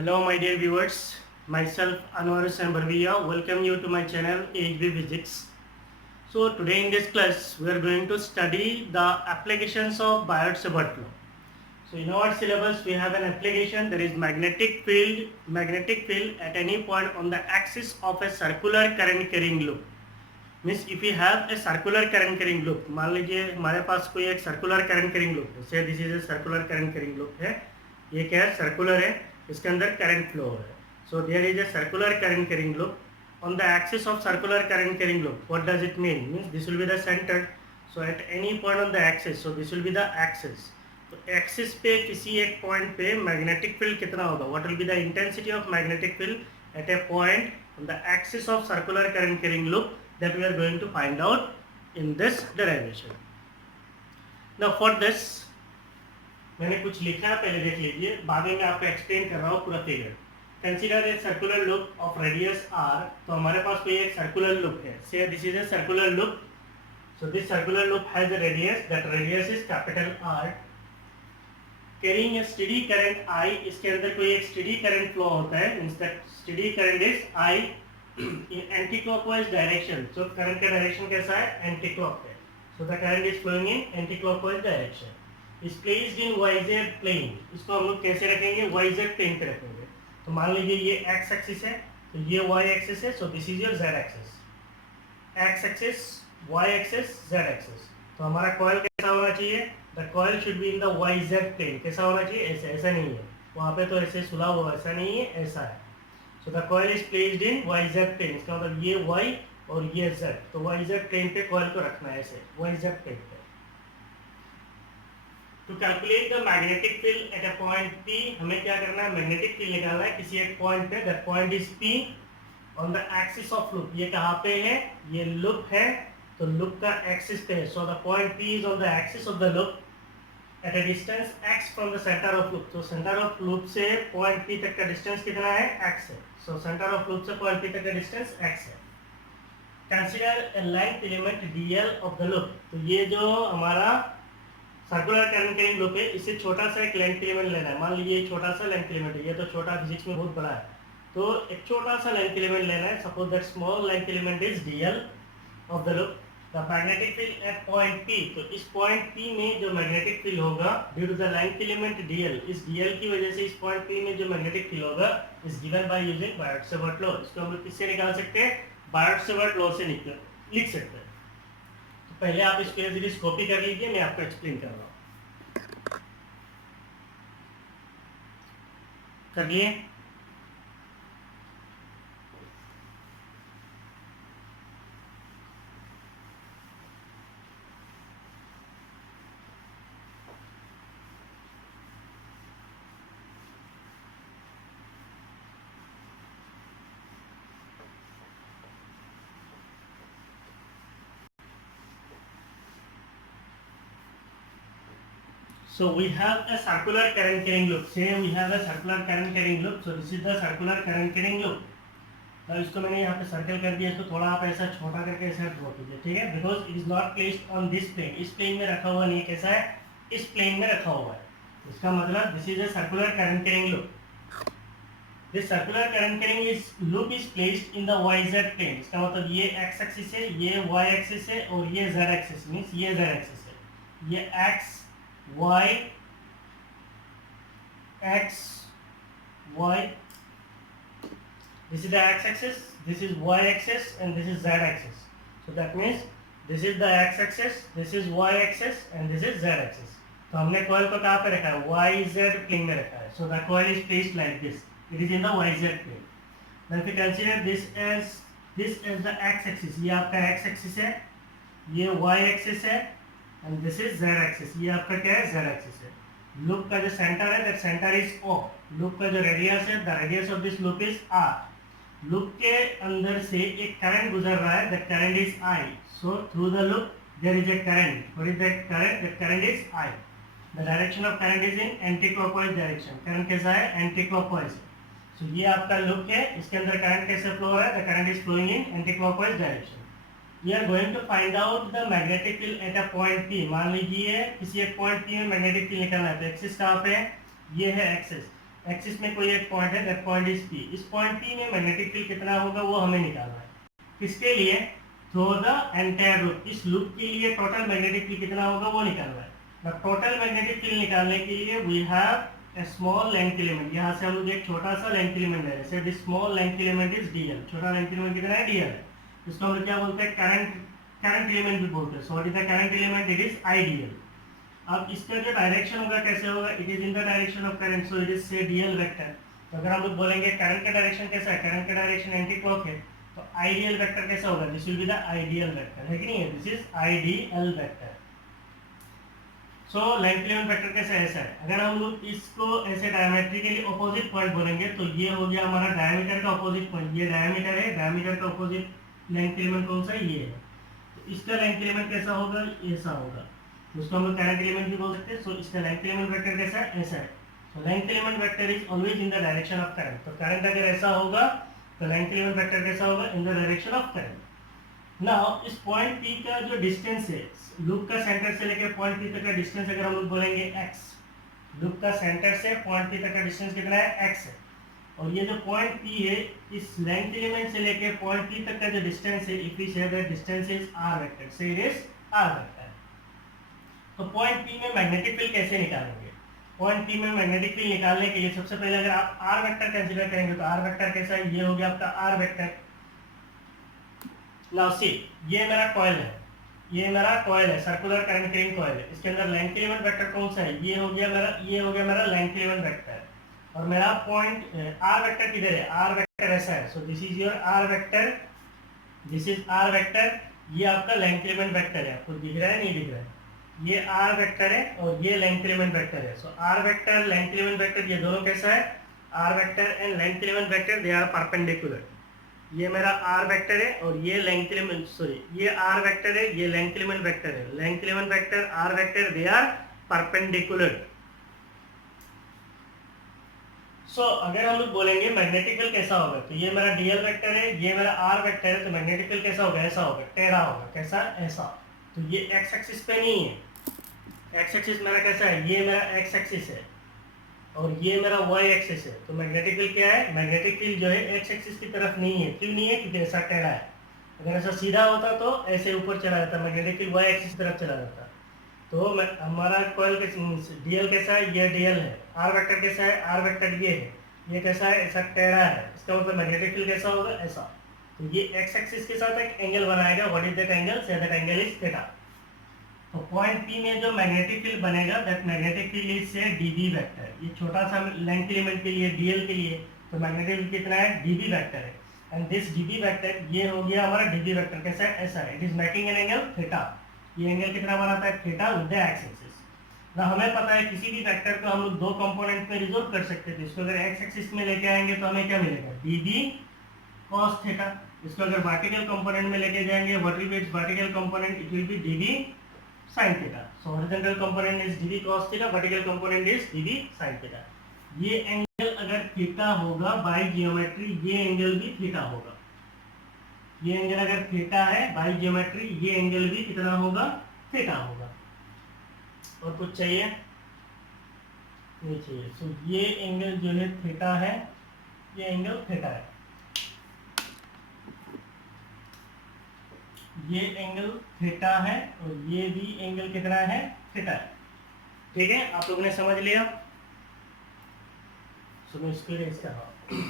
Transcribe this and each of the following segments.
Hello, my dear viewers. Myself Anwar Hussain Barviya. Welcome you to my channel HB Physics. So today in this class we are going to study the applications of Biot-Savart law. So in our syllabus we have an application. There is magnetic field. Magnetic field at any point on the axis of a circular current carrying loop. Means if you have a circular current carrying loop, मान लीजिए हमारे पास कोई एक circular current carrying loop है, say this is a circular current carrying loop है, ये क्या है, सर्कुलर है, इसके अंदर करंट फ्लो हो रहा है. So there is a circular current carrying loop on the axis of circular current carrying loop. What does it mean? Means this will be the centre. So at any point on the axis, so this will be the axis. तो axis पे किसी एक point पे magnetic field कितना होगा? What will be the intensity of magnetic field at a point on the axis of circular current carrying loop, that we are going to find out in this derivation. Now for this मैंने कुछ लिखा है, पहले देख लीजिए, बाद में मैं आपको एक्सप्लेन कर रहा हूँ पूरा figure. Consider a circular loop of radius r. तो हमारे पास कोई एक सर्कुलर लूप है, say this is a circular loop. So this circular loop has a radius, that radius is capital R, carrying a steady current I. इसके अंदर कोई एक steady current flow होता है, means that steady current is I in anti-clockwise direction. So current का direction कैसा है? Anti clock है. So the current is flowing in anti-clockwise direction. Is placed in YZ plane. इसको हम लोग कैसे रखेंगे? YZ plane पे रखेंगे. तो मान लीजिए ये x एक्सिस है, तो ये y एक्सिस है, so this is your z axis. x axis, y axis, z axis. तो हमारा कॉइल कैसा होना चाहिए? The coil should be in the YZ plane. कैसा होना चाहिए? ऐसे. ऐसा नहीं है, वहाँ पे तो ऐसे सुला हुआ, ऐसा नहीं है, ऐसा है. So the coil is placed in YZ plane. इसका मतलब ये Y और ये Z. तो YZ plane पे coil को रखना है, ऐसे YZ plane पे. To calculate the magnetic field at a point P, हमें क्या करना है? मैग्नेटिक फील्ड निकालना है किसी एक पॉइंट पे. That point is P on the axis of loop. ये कहाँ पे है? ये लूप है, तो लूप का एक्सिस पे है. So the point P is on the axis of the loop at a distance x from the center of loop. तो center of loop से point P तक का distance कितना है? x है. So center of loop से point P तक का distance x है. Consider a length element dl of the loop. तो ये जो हमारा सर्कुलर करंट कैरिंग लूप है, इससे छोटा सा एक लेंथ एलिमेंट लेना है. मान लीजिए छोटा सा लेंथ एलिमेंट है, ये तो छोटा फिजिक्स में बहुत बड़ा है, तो एक छोटा सा लेंथ एलिमेंट लेना है. Suppose that small length element is dl of the loop. The magnetic field at point P. तो इस पॉइंट P में जो मैग्नेटिक फील्ड होगा due to the length element dl, इस dl की वजह से इस पॉइंट P में जो मैग्नेटिक फील्ड होगा is given by using Biot-Savart law. इसको हम लोग किससे निकाल सकते हैं? बायोट-सावर्ट लॉ से लिख सकते हैं. तो पहले आप इस फिगर सीरीज कॉपी कर लीजिए, मैं आपको एक्सप्लेन कर रहा हूँ. कर लिए? So we have a circular current carrying loop. Say we have a circular current carrying loop. So this is the circular current carrying loop. तो इसको मैंने यहाँ पे सर्कल कर दिया, इसको थोड़ा आप ऐसा छोटा करके ऐसा ड्रॉ कीजिए, ठीक है? Because it is not placed on this plane. इस प्लेन में रखा हुआ नहीं, कैसा है? इस प्लेन में रखा हुआ है. इसका मतलब this is a circular current carrying loop. This circular current carrying loop is placed in the YZ plane. इसका मतलब ये x एक्सिस है, ये y एक्सिस है और ये z एक्सिस, मींस ये z एक्सिस है. ये x y x y, this is the x axis, this is y axis and this is z axis. So that means this is the x axis, this is y axis and this is z axis. तो हमने coil को कहाँ पे रखा है? YZ plane में रखा है. So the coil is placed like this. It is in the YZ plane. Then if you consider this as the x axis, ये आपका x axis है, ये y axis है and this is z axis. ये आपका क्या है? z axis है. लूप का जो सेंटर है, that center is O. Loop का जो रेडियस है, the radius of this loop is r. Loop के अंदर से एक करंट गुजर रहा है, that current is I. So through the loop there is a current. What is that current? That current is I. The direction of current is in anti-clockwise direction. Current कैसा है? Anti-clockwise. So ये आपका loop है, इसके अंदर current कैसे flow हो रहा है? The current is flowing in anti-clockwise direction. We are going to find out the magnetic field at a point P. मान लीजिए किसी एक पॉइंट P में मैग्नेटिक फील्ड निकालना है, तो एक्सिस कहाँ पे है? ये है एक्सिस. एक्सिस में कोई एक पॉइंट है, दैट पॉइंट इज पी। इस पॉइंट पी में मैग्नेटिक फील्ड कितना होगा वो हमें निकालना है। किसके लिए? Through the entire loop. इस लूप के लिए टोटल मैग्नेटिक फील्ड कितना होगा वो निकालना है। द टोटल मैग्नेटिक फील्ड निकालने के लिए we have a small length element. यहाँ से हम लोग एक छोटा सा लेंथ एलिमेंट है, जैसे this small length element is DL. छोटा लेंथ एलिमेंट कितना है? डीएल है। इसको हम लोग क्या बोलते हैं? करंट एलिमेंट भी बोलते हैं। So what is the current element? It is IDL. अब इसका जो डायरेक्शन होगा कैसे होगा? It is in the direction of current, so it is से डीएल वेक्टर। तो अगर हम लोग बोलेंगे करंट का डायरेक्शन कैसा है, करंट का डायरेक्शन एंटी क्लॉक है, तो आइडियल वेक्टर कैसा होगा? This will be the ideal vector, है कि नहीं है? This is ideal vector. So length element vector कैसा है? ऐसा है। अगर हम लोग इसको ऐसे डायमेट्रिकली ऑपोजिट पॉइंट बोलेंगे तो ये हो गया हमारा डायमीटर का ऑपोजिट पॉइंट। ये डायमीटर है, डायमीटर का ऑपोजिट लेंथ एलिमेंट कौन सा है? ये है। तो इसका लेंथ एलिमेंट कैसा होगा? ऐसा होगा। उसको हम लोग करंट एलिमेंट भी बोल सकते हैं। सो इसका लेंथ एलिमेंट वेक्टर कैसा है? ऐसा है। So length element vector is always in the direction of current. तो करंट अगर ऐसा होगा तो लेंथ एलिमेंट वेक्टर कैसा होगा? In the direction of current. Now इस पॉइंट पी का जो डिस्टेंस है, लूप का सेंटर से लेकर पॉइंट पी तक का डिस्टेंस अगर हम लोग बोलेंगे x, लूप का सेंटर से पॉइंट पी तक का डिस्टेंस कितना है? x है। और ये जो पॉइंट पी है, इस लेंथ एलिमेंट से लेकर पॉइंट पी तक का जो डिस्टेंस है, if we say that distance is r vector, say it is r vector. तो पॉइंट पी में मैग्नेटिक फील्ड कैसे निकालेंगे? पॉइंट पी में मैग्नेटिक फील्ड निकालने के लिए सबसे पहले अगर आप आर वेक्टर कंसीडर करेंगे तो आर वेक्टर कैसा है? ये हो गया आपका आर वेक्टर। नाउ सी, ये मेरा कॉइल है, ये मेरा कॉइल है, सर्कुलर करंट कैरिंग कॉइल है। इसके अंदर लेंथ एलिमेंट वेक्टर कौन सा है? ये हो गया मेरा लेंथ एलिमेंट वेक्टर। और मेरा पॉइंट आर वेक्टर किधर है? आर वेक्टर ऐसा है। So this is your R vector, this is R vector. ये आपका लेंथ एलिमेंट वेक्टर है। आपको दिख रहा है? नहीं दिख रहा है? ये आर वेक्टर है और ये लेंथ एलिमेंट वेक्टर है। So R vector, length element vector, ये दोनों कैसा है? R vector and length element vector they are perpendicular. ये मेरा आर वेक्टर है और ये लेंथ एलिमेंट, सॉरी, ये आर वेक्टर है, ये लेंथ एलिमेंट वेक्टर है। Length element vector, R vector, they are perpendicular. So अगर हम लोग बोलेंगे मैग्नेटिक फील्ड कैसा होगा, तो ये मेरा डीएल वेक्टर है, ये मेरा आर वेक्टर है, तो मैग्नेटिक फील्ड कैसा होगा? ऐसा होगा, टेढ़ा होगा। कैसा? ऐसा। तो ये एक्स एक्सिस पे नहीं है। एक्स एक्सिस मेरा कैसा है? ये मेरा एक्स एक्सिस है और ये मेरा वाई एक्सिस है। तो मैग्नेटिक फील्ड क्या है? मैग्नेटिक फील्ड जो है एक्स एक्सिस की तरफ नहीं है। क्यों नहीं है? क्योंकि ऐसा टेढ़ा है। अगर ऐसा सीधा होता तो ऐसे ऊपर चला जाता, मैग्नेटिक फील्ड वाई एक्सिस की तरफ चला जाता। तो हमारा कॉइल डीएल कैसा है? ये डीएल है। आर वेक्टर कैसा है? आर वेक्टर ये है। ये कैसा है? ऐसा टेढ़ा है। इसका मतलब मैग्नेटिक फील्ड कैसा होगा? ऐसा। तो ये एक्स एक्सिस के साथ एक एंगल बनाएगा। What is that angle? Say that angle is theta. तो पॉइंट पी में जो मैग्नेटिक फील्ड बनेगा, दैट मैग्नेटिक फील्ड इज से डीबी वेक्टर। ये छोटा सा लेंथ एलिमेंट के लिए, डीएल के लिए, तो मैग्नेटिक फील्ड कितना है? डीबी वेक्टर है। एंड दिस डीबी वेक्टर, ये हो गया हमारा डीबी वेक्टर। कैसा है? ऐसा है। It is making an angle theta. ये एंगल कितना बनाता है? Theta with the x axis. ना हमें पता है किसी भी वेक्टर को हम लोग दो कंपोनेंट में रिजोल्व कर सकते थे। इसको अगर एक्स एक्सिस में लेके आएंगे तो हमें क्या मिलेगा? DB cos theta. इसको अगर वर्टिकल कंपोनेंट में लेके जाएंगे, what will B it's vertical component? It will B dB sin theta. So horizontal component is dB cos theta, vertical component is dB sin theta. ये एंगल अगर theta होगा bye geometry, ये angle भी theta होगा। ये angle अगर theta है bye geometry, ये एंगल भी कितना होगा? थीटा होगा। और कुछ चाहिए? नहीं चाहिए। सो ये एंगल जो है थीटा है, ये एंगल थीटा है, ये एंगल थीटा है और ये भी एंगल कितना है? थीटा है। ठीक है, आप लोगों ने समझ लिया? सो मैं इसको रेज कर रहा हूं।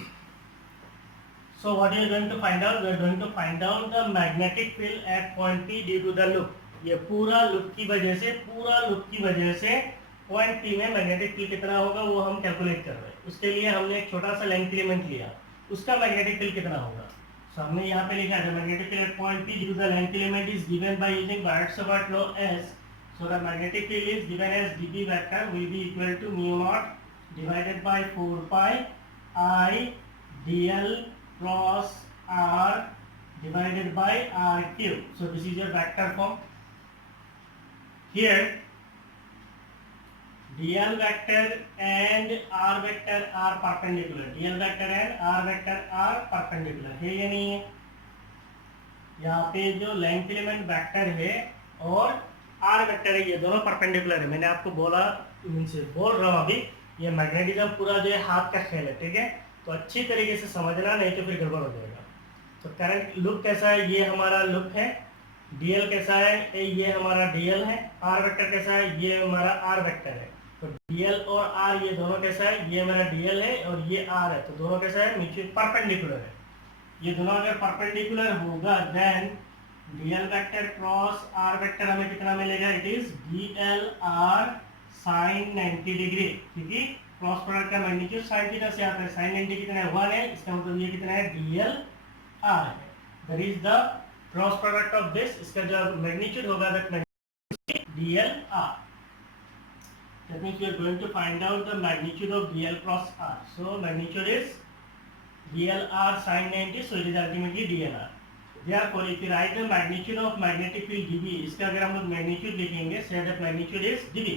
So what you are going to find out? We are going to find out the magnetic field at point P due to the loop. ये पूरा लूप की वजह से, पॉइंट पी में मैग्नेटिक फील्ड कितना होगा वो हम कैलकुलेट कर रहे हैं। उसके लिए हमने एक छोटा सा लेंथ एलिमेंट लिया, उसका मैग्नेटिक फील्ड कितना होगा। So, हमने यहाँ पे लिखा है magnetic field at point P due to the length element is given by using Biot-Savart law S. So the magnetic field is given as dB vector will be equal to mu naught divided by 4 pi I dl cross r divided by r cube. So this is your vector form. Here dl vector and r vector are perpendicular. dl vector and r vector are perpendicular है या नहीं है? यहाँ पे जो length element vector है और r vector है, ये दोनों परपेंडिकुलर है। मैंने आपको बोला, बोल रहा हूँ अभी, ये मैग्नेटिज्म पूरा जो है हाथ का खेल है, ठीक है। तो अच्छी तरीके से समझना, नहीं तो फिर गड़बड़ हो जाएगा। तो करंट लुक कैसा है, ये हमारा लुक है। डीएल कैसा है, ये हमारा डीएल है। आर वेक्टर कैसा है, ये हमारा आर वेक्टर है। तो डीएल और आर ये दोनों कैसा है, ये मेरा डीएल है और ये आर है, तो दोनों कैसा है, म्यूचुअल परपेंडिकुलर है। ये दोनों अगर परपेंडिकुलर होगा then DL vector cross R vector हमें कितना मिलेगा, it is DL R sine 90 degree, क्योंकि क्रॉस प्रोडक्ट का मैग्नीट्यूड साइन थीटा से आता है। साइन 90 कितना है, 1 है, इसका मतलब ये कितना है, डीएल आर है। That is the cross product of this, इसका जो मैग्नीट्यूड होगा that magnitude DL are. That means we are going to find out the magnitude of dl cross r. So magnitude is dlr sin 90, so it is ultimately dlr. Therefore, if you write the magnitude of magnetic field dB, इसका अगर हम लोग magnitude लिखेंगे, say that magnitude is dB,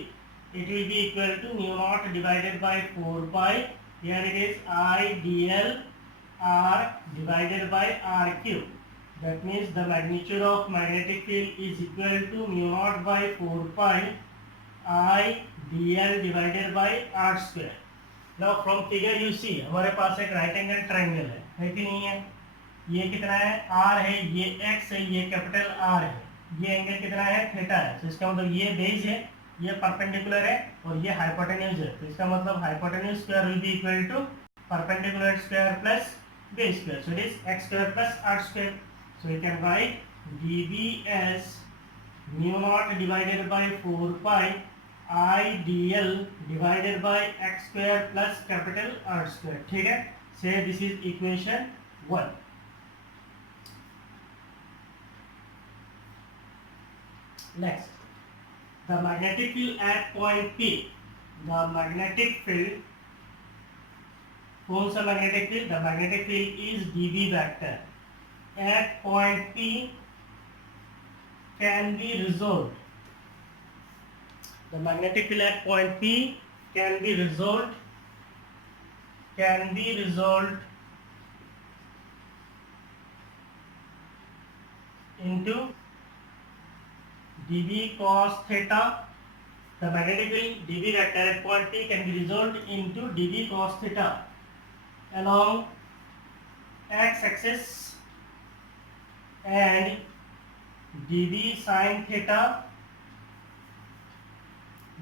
it will be equal to mu naught divided by 4 pi. Here it is I dl r divided by r cube. That means the magnitude of magnetic field is equal to mu naught by 4 pi I dl divided by r square. Now from figure you see हमारे पास एक right angle triangle है कि नहीं है। ये कितना है, r है, ये x है, ये कैपिटल R है, ये एंगल कितना है, थीटा है। तो इसका मतलब ये बेस है, ये परपेंडिकुलर है और ये हाइपोटेन्यूज है। तो इसका मतलब hypotenuse square will be equal to perpendicular square plus base square, so it is x square plus r square. So we can write dB as mu naught divided by 4 pi I dl divided by x square plus capital R square, ठीक है। Say this is equation 1. Next, the magnetic field at point P. The magnetic field, कौन सा magnetic field? The magnetic field is dB vector at point P can be resolved. The magnetic field at point P can be resolved into dB cos theta. The magnetic field dB vector at point P can be resolved into dB cos theta along x-axis and dB sin theta,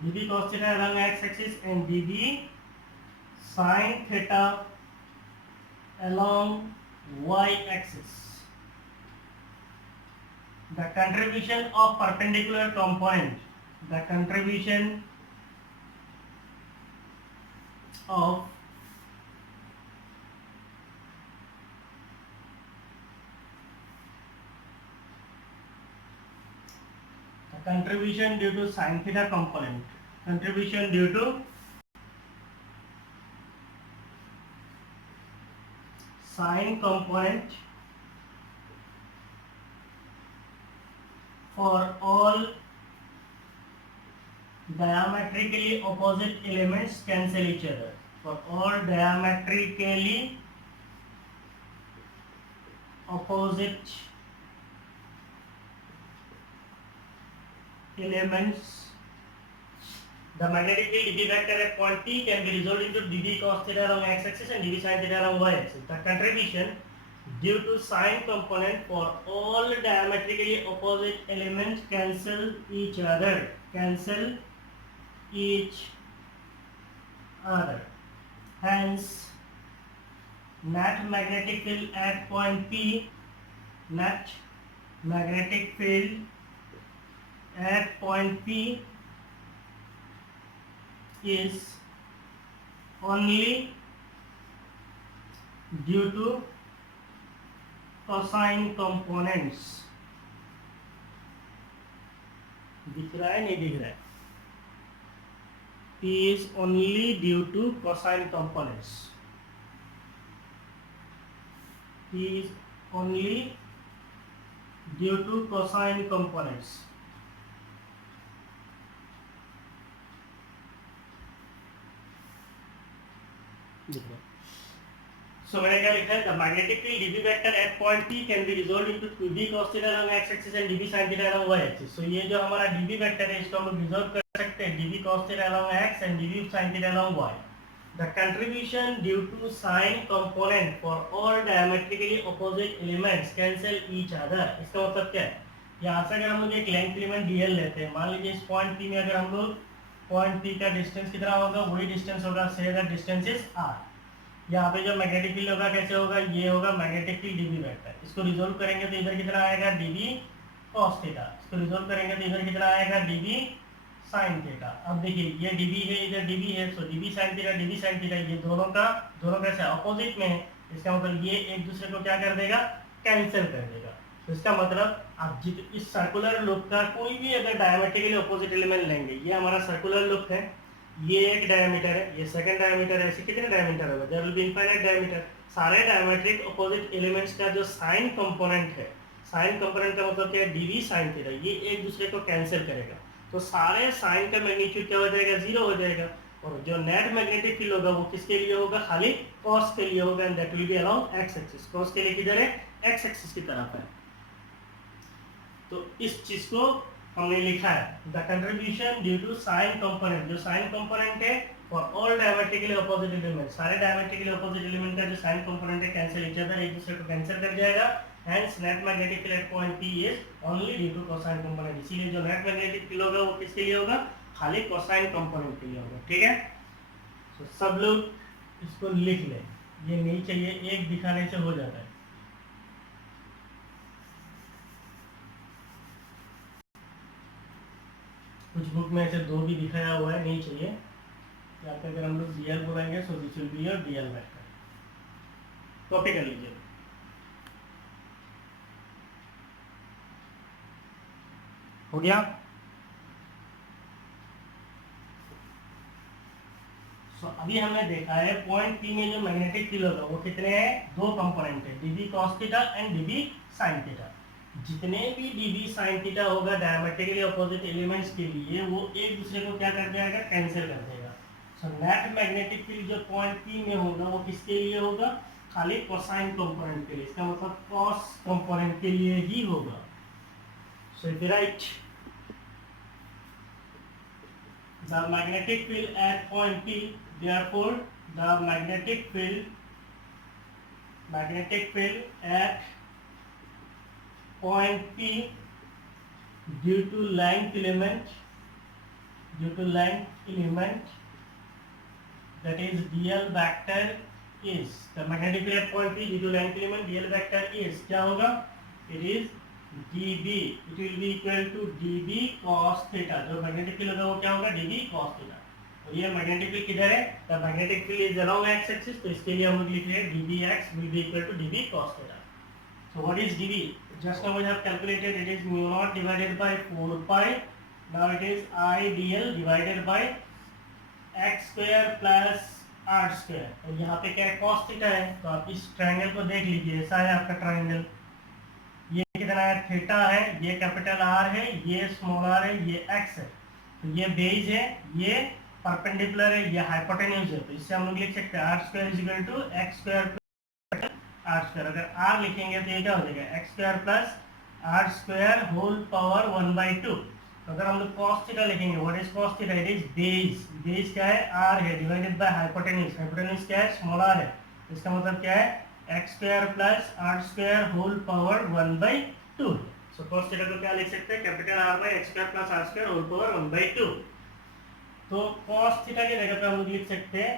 dB cos theta along x-axis and dB sin theta along y-axis. The contribution of perpendicular component, the contribution of contribution due to sin theta component, contribution due to sin component for all diametrically opposite elements cancel each other. For all diametrically opposite elements, the magnetic field dB vector at point P can be resolved into dB cos theta along x-axis and dB sin theta along y-axis. The contribution due to sin component for all diametrically opposite elements cancel each other, cancel each other. Hence, net magnetic field at point P, net magnetic field at point P is only due to cosine components. दिख रहा है, नहीं दिख रहा है? P is only due to cosine components. P is only due to cosine components. So मैंने क्या लिखा है, the magnetic field dB vector at point P can be resolved into dB cos theta along x-axis and dB sin theta along y-axis. So ये जो हमारा dB vector है, इसको हम लोग resolve कर सकते हैं dB cos theta along x and dB sin theta along y. The contribution due to sign component for all diametrically opposite elements cancel each other. इसका मतलब क्या है? यहाँ से अगर हम लोग एक लेंथ एलिमेंट dl लेते हैं, मान लीजिए इस पॉइंट P में अगर हम लोग पॉइंट P का डिस्टेंस कितना होगा, वही डिस्टेंस होगा, से दैट डिस्टेंस इज r। यहाँ पे जो मैग्नेटिक फील्ड होगा कैसे होगा, ये होगा मैग्नेटिक फील्ड dB वेक्टर। इसको रिजोल्व करेंगे तो इधर कितना आएगा, dB cos थीटा। इसको रिजोल्व करेंगे तो इधर कितना आएगा, dB साइन थीटा। अब देखिए ये dB है, इधर dB है, सो dB sine theta, dB sine theta, ये दोनों कैसे अपोजिट में है। इसका मतलब ये एक दूसरे को क्या कर देगा, कैंसिल कर देगा। तो इसका मतलब आप इस सर्कुलर लूप का कोई भी अगर डायमेट्रिकली अपोजिट एलिमेंट लेंगे, ये हमारा सर्कुलर लूप है, ये एक डायमीटर है, ये सेकंड डायमीटर है, ऐसे कितने डायमीटर होगा, there will be infinite diameter. सारे डायमेट्रिक अपोजिट एलिमेंट्स का जो साइन कंपोनेंट है, साइन कंपोनेंट का मतलब क्या है, dV साइन थीटा, ये एक दूसरे को कैंसिल करेगा। तो सारे साइन का मैग्नीट्यूड क्या हो जाएगा, 0 हो जाएगा। और जो नेट मैग्नेटिक फील्ड होगा वो किसके लिए होगा, खाली कॉस के लिए होगा, and that will be along x axis. Cos के लिए किधर है, एक्स एक्सिस की तरफ है। तो इस चीज को हमने लिखा है, the contribution due to sine component, जो साइन कंपोनेंट है for all diametrically opposite element, सारे डायमेट्रिकली अपोजिट एलिमेंट का जो साइन कंपोनेंट है कैंसिल ईच अदर, एक दूसरे को कैंसिल कर जाएगा। Hence net magnetic field at point P is only due to cosine component। इसीलिए जो net magnetic field होगा वो किसके लिए होगा, खाली cosine component के लिए होगा। ठीक है, तो सब लोग इसको लिख लें, ये नहीं चाहिए, एक दिखाने से हो जाता है। कुछ बुक में ऐसे 2 भी दिखाया हुआ है, नहीं चाहिए। यहाँ पे अगर हम लोग dl बोलेंगे सो this will be your dl vector. Copy कर लीजिए। हो गया। अभी हमने देखा है पॉइंट P में जो मैग्नेटिक फील्ड होगा वो कितने हैं, 2 कंपोनेंट है, dB cos theta and dB sin theta. जितने भी dB sin थीटा होगा डायमेट्रिकली अपोजिट एलिमेंट्स के लिए, वो एक दूसरे को क्या कर जाएगा, कैंसिल कर देगा। सो नेट मैग्नेटिक फील्ड जो पॉइंट P में होगा वो किसके लिए होगा, खाली कोसाइन कंपोनेंट के लिए। इसका मतलब cos कंपोनेंट के लिए ही होगा। So if you right the magnetic field at point P, therefore the magnetic field at point P due to length element that is dl vector is, the magnetic field at point P due to length element dl vector is क्या होगा, it is dB, it will be equal to dB cos theta। जो magnetic field होगा वो क्या होगा, dB cos theta। और ये magnetic field किधर है, the magnetic field is along x axis, तो इसके लिए हम लोग लिख रहे हैं dBx will be equal to dB cos theta। So what is dB? Just now we have calculated, it is mu naught divided by 4 pi। Now it is I dl divided by x square plus r square। और यहाँ पे क्या है, cos theta है। तो आप इस triangle को देख लीजिए, ऐसा है आपका ट्रायंगल, ये कितना है, थीटा है, ये कैपिटल आर है, ये स्मॉल आर है, ये एक्स है। तो ये बेस है, ये परपेंडिकुलर है, ये हाइपोटेन्यूज है। तो इससे हम लोग लिख सकते हैं R square is equal to X square plus are square. अगर आर लिखेंगे तो ये क्या हो जाएगा, X square plus are square whole power 1/2। तो अगर हम लोग cos थीटा लिखेंगे, what is cos theta, it is base, base क्या है, आर है, डिवाइडेड बाय हाइपोटेन्यूज, हाइपोटेन्यूज क्या है, स्मॉल आर है। इसका मतलब क्या है, X square plus are square whole power 1/2। So cos theta को क्या लिख सकते हैं, capital R by X square plus are square whole power 1/2। तो cos थीटा की जगह पे हम लोग लिख सकते हैं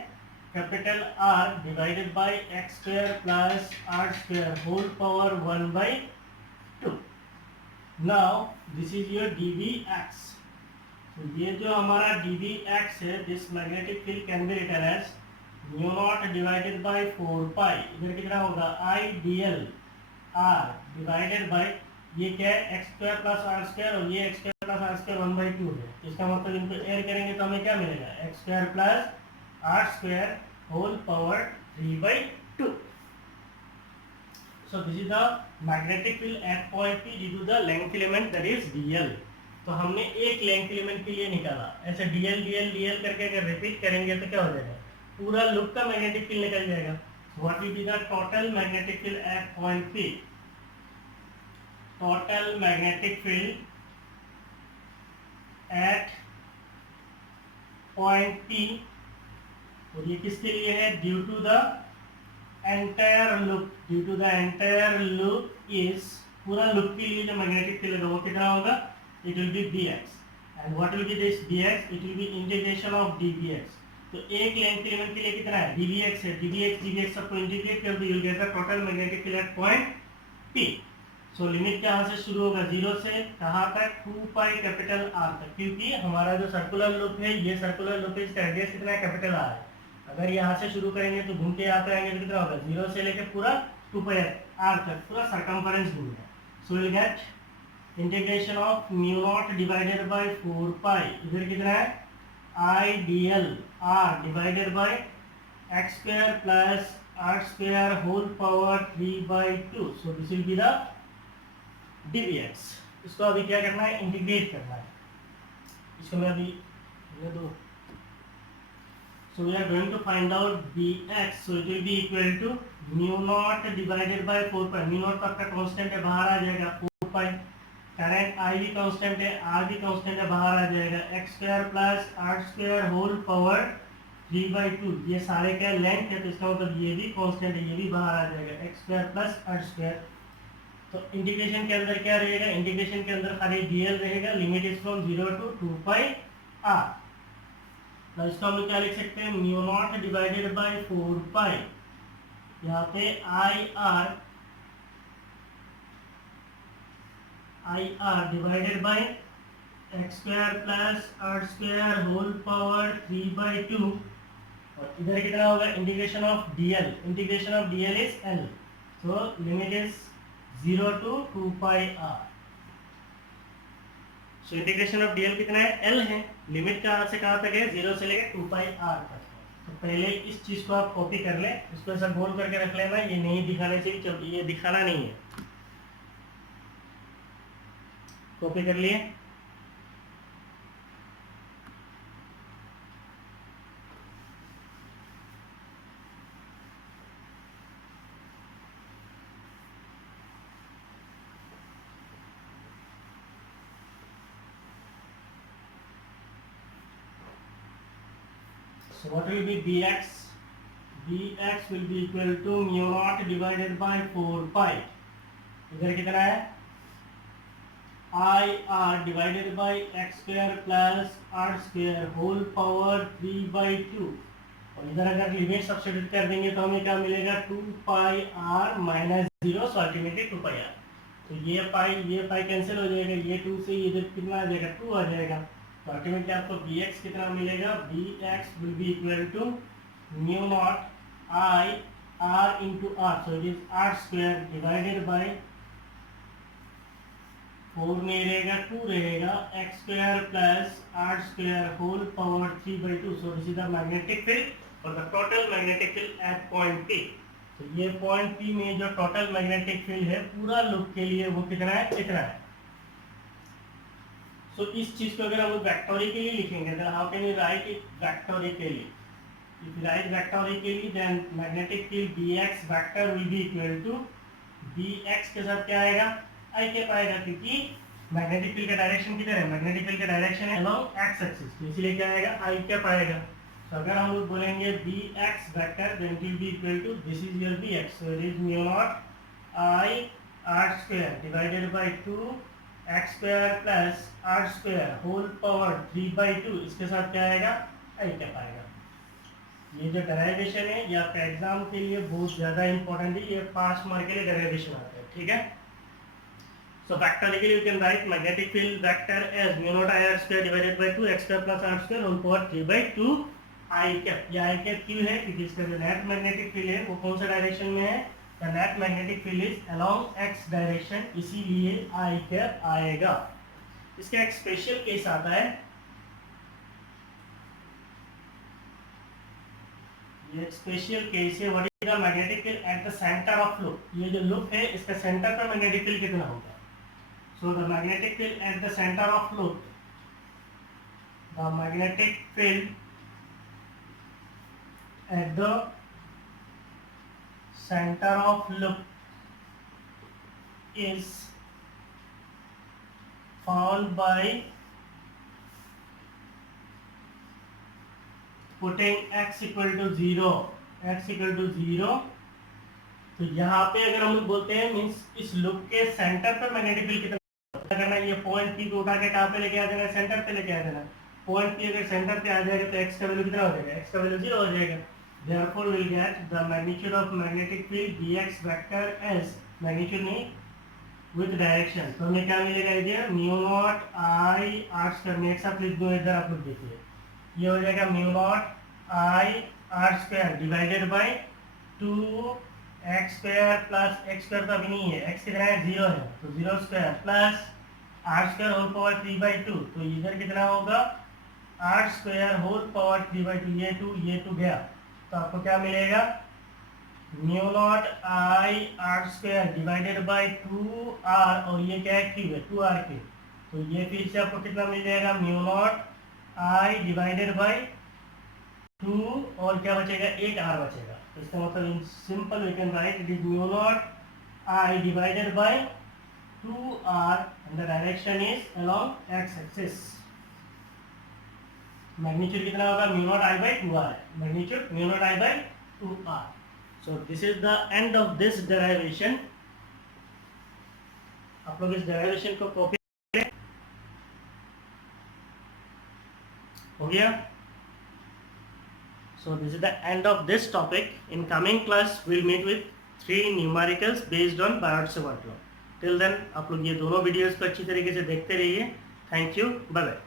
capital R divided by x square plus are square whole power 1/2। Now this is your dBx। तो ये जो हमारा dBx है, this magnetic field can be written as mu naught divided by 4 pi, इधर कितना होगा, I dl r divided by, ये क्या है, X square plus are square, और ये X square plus are square 1/2 है। इसका मतलब इनको ऐड करेंगे तो हमें क्या मिलेगा, X square plus are square whole power 3/2। So this is the magnetic field at point P due to the length element that is dl। तो हमने एक लेंथ एलिमेंट के लिए निकाला, ऐसे dl dl dl करके अगर रिपीट करेंगे तो क्या हो जाएगा, पूरा लूप का मैग्नेटिक फील्ड निकल जाएगा। What will be the total magnetic field at point P? Total magnetic field at point P और ये किसके लिए है? Due to the entire loop, due to the entire loop is, पूरा लूप के लिए जो मैग्नेटिक फील्ड है वो कितना होगा? It will be bx, and what will be this bx? It will be integration of dbx। तो एक लेंथ एलिमेंट के लिए कितना है? dbx है, dbx सबको इंटीग्रेट कर दो, you will get the total magnetic field at point p। So limit कहाँ से शुरू होगा? 0 से कहाँ तक? 2 पाई कैपिटल R तक, क्योंकि हमारा जो सर्कुलर लूप है, ये सर्कुलर लूप है, इसका रेडियस कितना है? कैपिटल R है। अगर यहाँ से शुरू करेंगे तो घूम के यहाँ पे आएंगे तो कितना होगा? 0 से लेके पूरा 2 पाई R तक पूरा सर्कम्फरेंस घूमेगा। So will get integration of mu naught divided by 4 pi, इधर कितना है? I dl R divided by x square plus r square whole power 3/2। So this will be the dbx। इसको अभी क्या करना है? इंटीग्रेट करना है। इसको मैं अभी ले दो। So we are going to find out bx, so it will be equal to mu naught divided by 4 pi। mu naught तो आपका कांस्टेंट है, बाहर आ जाएगा 4 pi। करंट I भी कांस्टेंट है, R भी कांस्टेंट है, बाहर आ जाएगा x square plus r square whole power 3/2। ये सारे क्या लेंथ है, तो इसका मतलब ये भी कांस्टेंट है, ये भी बाहर आ जाएगा x square plus r square. तो इंटीग्रेशन के अंदर क्या रहेगा? इंटीग्रेशन के अंदर खाली dl रहेगा, limit is from 0 to 2 pi r। तो इसको हम क्या लिख सकते हैं? Mu naught divided by 4 pi, यहाँ पे I R divided by x square plus are square whole power 3/2। और इधर कितना होगा? Integration of dl, integration of dl is l, so limit is 0 to 2 pi r. So integration of dl कितना है? L है। Limit कहाँ से कहाँ तक है? 0 से लेकर 2 पाई आर तक। तो पहले इस चीज को आप कॉपी कर लें, इसको ऐसा गोल करके रख लेना, ये नहीं दिखाने से भी ये दिखाना नहीं है। कॉपी कर लिए? So what will be bx? bx will be equal to mu naught divided by 4 pi। इधर कितना है? I r divided by x square plus r square whole power 3/2। और इधर अगर लिमिट सब्स्टिट्यूट कर देंगे तो हमें क्या मिलेगा? 2 पाई r माइनस 0, सो अल्टीमेटली 2 पाई r। तो ये पाई कैंसिल हो जाएगा, ये 2 से इधर कितना आ जाएगा? 2 आ जाएगा। तो अल्टीमेटली आपको bx कितना मिलेगा? bx will be equal to mu naught I r into r, so it is r square divided by 4 में रहेगा 2 रहेगा x square plus r square whole power 3/2। So this is the magnetic field और the total magnetic field at point P। तो ये point P में जो total magnetic field है पूरा लूप के लिए वो कितना है? इतना है। सो इस चीज को अगर हम वेक्टोरिकली लिखेंगे, then how can you write it vectorically? If you write vectorically then magnetic field bx vector will be equal to bx के साथ क्या आएगा? आई कैप आएगा, क्योंकि मैग्नेटिक फील्ड का डायरेक्शन किधर है? मैग्नेटिक फील्ड का डायरेक्शन है अलोंग एक्स एक्सिस, तो इसलिए क्या आएगा? आई कैप आएगा। तो अगर हम लोग बोलेंगे bx vector then it will be equal to this is your bx, so it is mu naught I R square divided by 2 x square plus are square whole power 3/2। इसके साथ क्या आएगा? आई कैप आएगा। ये जो डेरिवेशन है ये आपका एग्जाम के लिए बहुत ज्यादा इंपॉर्टेंट है, ये 5 मार्क के लिए डेरिवेशन आता है, ठीक है? So vectorically you can write magnetic field vector as mu naught I r square divided by 2 x square plus r square whole power 3/2 I cap। ये I cap क्यों है? क्योंकि इसका जो नेट मैग्नेटिक फील्ड है वो कौन सा डायरेक्शन में है? The net magnetic field is along x direction, इसीलिए I cap आएगा। इसका एक स्पेशल केस आता है, ये स्पेशल केस है what is the magnetic field at the centre of loop. ये जो लूप है इसका सेंटर पर मैग्नेटिक फील्ड कितना होगा? So the magnetic field at the center of loop, the magnetic field at the center of loop is found by putting x equal to 0, x equal to 0, तो यहाँ पे अगर हम लोग बोलते हैं मीन्स इस लूप के सेंटर पर मैग्नेटिक फील्ड कितना करना है, ये पॉइंट पी को उठा के कहाँ पे लेके आ जाना, सेंटर पे लेके आ जाना। पॉइंट पी अगर सेंटर पे आ जाएगा तो x का वैल्यू कितना हो जाएगा, x का वैल्यू 0 हो जाएगा। Therefore we'll get the magnitude of magnetic field dx vector as magnitude नहीं with direction, तो हमें क्या मिलेगा इधर mu naught I R square, मैं एक साथ लिख दूँ इधर आप लोग देखिए, ये हो जाएगा mu naught I R square divided by 2 x square plus x square तो अभी नहीं है, एक्स कितना है 0 है, तो 0 square plus are square whole power 3/2, तो इधर कितना होगा आर स्क्वायर होल पावर 3/2, ये 2 गया, तो आपको क्या मिलेगा mu naught I R square divided by 2r, और ये क्या है क्यूब है 2r क्यूब, तो ये फिर से आपको कितना मिल जाएगा mu naught I divided by 2 और क्या बचेगा 8r बचेगा। तो इसका मतलब in simple we can write it is mu naught I divided by 2r and the direction is along x axis. Magnitude कितना होगा mu naught I by 2r, magnitude mu naught I by 2r। So this is the end of this derivation। आप लोग इस derivation को copy करें, हो गया। So this is the end of this topic। In coming class we'll meet with 3 numericals based on Biot-Savart law। Till then आप लोग ये दोनों वीडियोस को अच्छी तरीके से देखते रहिए। Thank you, bye bye.